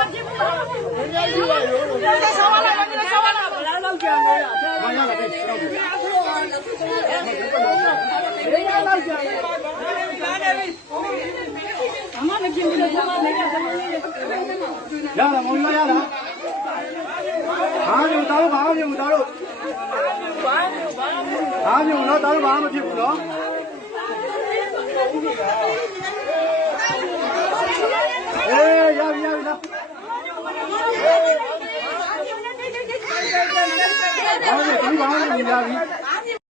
မင်းများရှိပါရောလို့မရပါဘူးတော့ပြီရလားမောင်ရရလားဘာမျိုးတားလို့ဘာမျိုးတားလို့ဘာမျိုးတော့တားလို့ဘာမှမဖြစ်ဘူးနော်အေးရပြီရပြီ 哎，等一下，等一下，等。